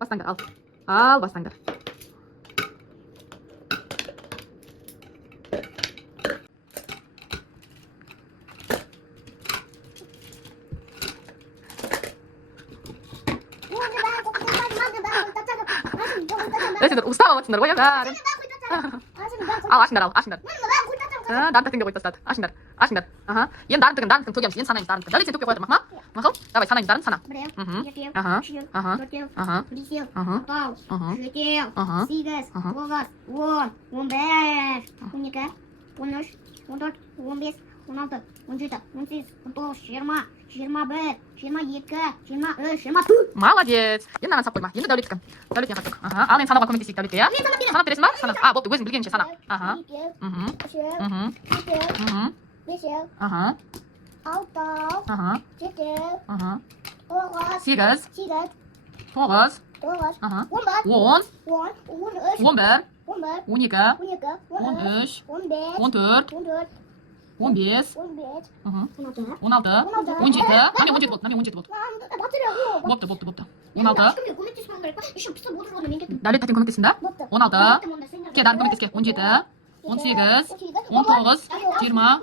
Бастаңдар, ал. Ал, бастаңдар. Сендер устап алыпсыңдар ғой, ағарым. Ал, ашыңдар, ал, ашыңдар. Дарын тігін деп қойып тастады. Ашыңдар, ашыңдар. Енді дарын тігін төгеміз. Енді санаймыз дарын тігін. Дәулет, сен төкпей қоя тұр, мақұл? Давай, санаймыз дарын, сана. Бір, екі, үш, төртеу, алтау, жетеу, сегіз, тоғыз, 10, 15, 12, 13, 14, 15, 16, 17, 18, 19, 20, 21, 22, 23, 24. Молодец. Енді маған сап қойма. Енді Дәулеттікі. Дәулет мен қатық. Ал мен санауға көмектесейік Дәулетке, иә? Санап бересің ба? Сана. Болыпты, өзің білгенше сана. Бесеу, алтау, жетеу, Сегіз, сегіз, тоғыз, тоғыз, он, 13, 11, 11, 12, 12, 13, 15, 14, 14, 15, 15, 16, 16, 17. Наме 17 болды, наме 17 болды. батыряғы. Болыпты. 16. Ешкімге көмектеспеуім керек па? Еще пісіп отыр ғой, мен кеттім. Дәулет тәтең көмектессін да? 16. Ке, дарын көмектеске. 17, 18, 19, 20,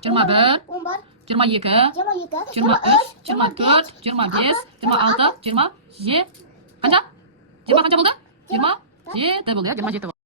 21, 22, 23, 24, 25, 26, 27. Қанша? 20 қанша болды? 27 болды, иә? 27 болды.